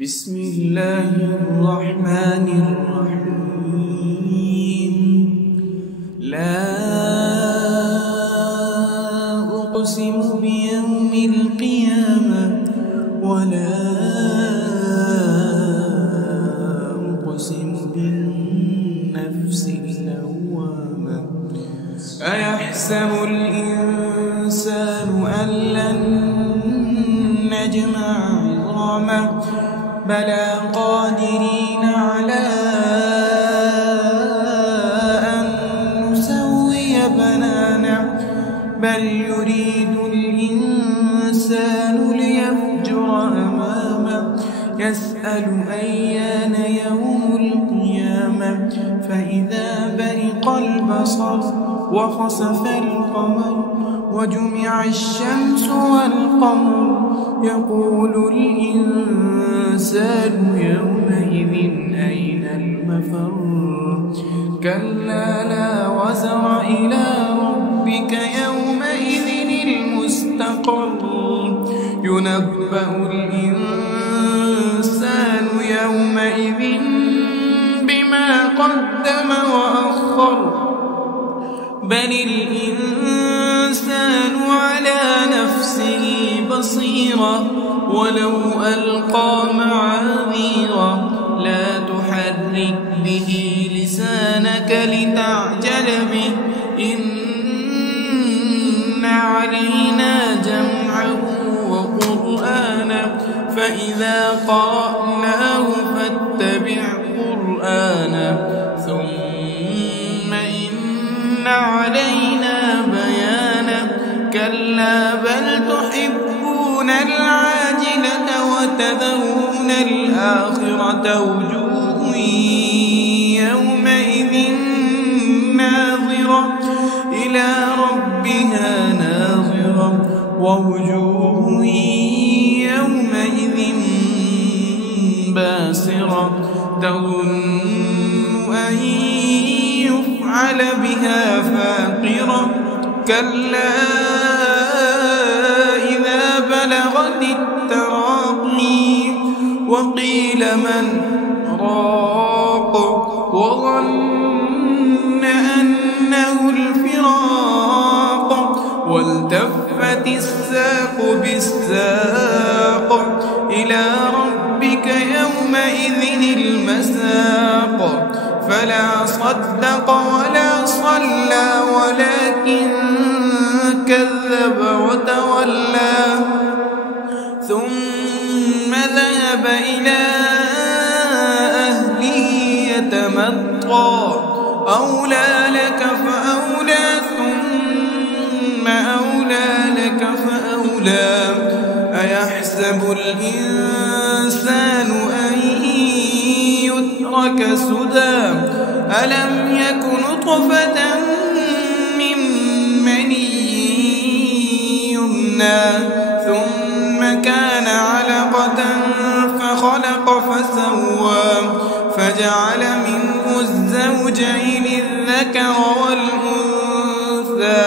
بسم الله الرحمن الرحيم. لا أقسم بيوم القيامة ولا أقسم بالنفس اللوامة. أيحسب الإنسان أن لن نجمع عظامه بلى قادرين على أن نسوي بنانه بل يريد الإنسان ليفجر أمامه يسأل أيان يوم القيامة فإذا برق البصر وخسف القمر وجمع الشمس والقمر يقول الإنسان يومئذ أين المفر كلا لا وزر إلى ربك يومئذ المستقر ينبأ الإنسان يومئذ بما قدم وأخر بل الإنسان على نفسه بصيرة ولو ألقى معاذيرة لا تحرك به لسانك لتعجل به إن علينا جمعه وقرآنه فإذا قرأناه فاتبع قرآنه ثم إن علينا بيانه كلا بل تحبون العاجلة وتذرون الآخرة وجوه يومئذ ناظرة إلى ربها ناظرة ووجوه يومئذ باسرة تظن أن يفعل بها فاقرة كلا إذا بلغت التراقي وقيل من راق وظن أنه الفراق والتفت الساق بالساق إلى ربك يومئذ المساق فلا صدق ولا صلى ولكن كذب وتولى ثم ذهب إلى أهله يتمطى أولى لك فأولى ثم أولى لك فأولى أيحسب الإنسان أن يترك سدى ألم يك نطفة من مني يمنى ثم كان علقة فخلق فسوى فجعل منه الزوجين الذكر والأنثى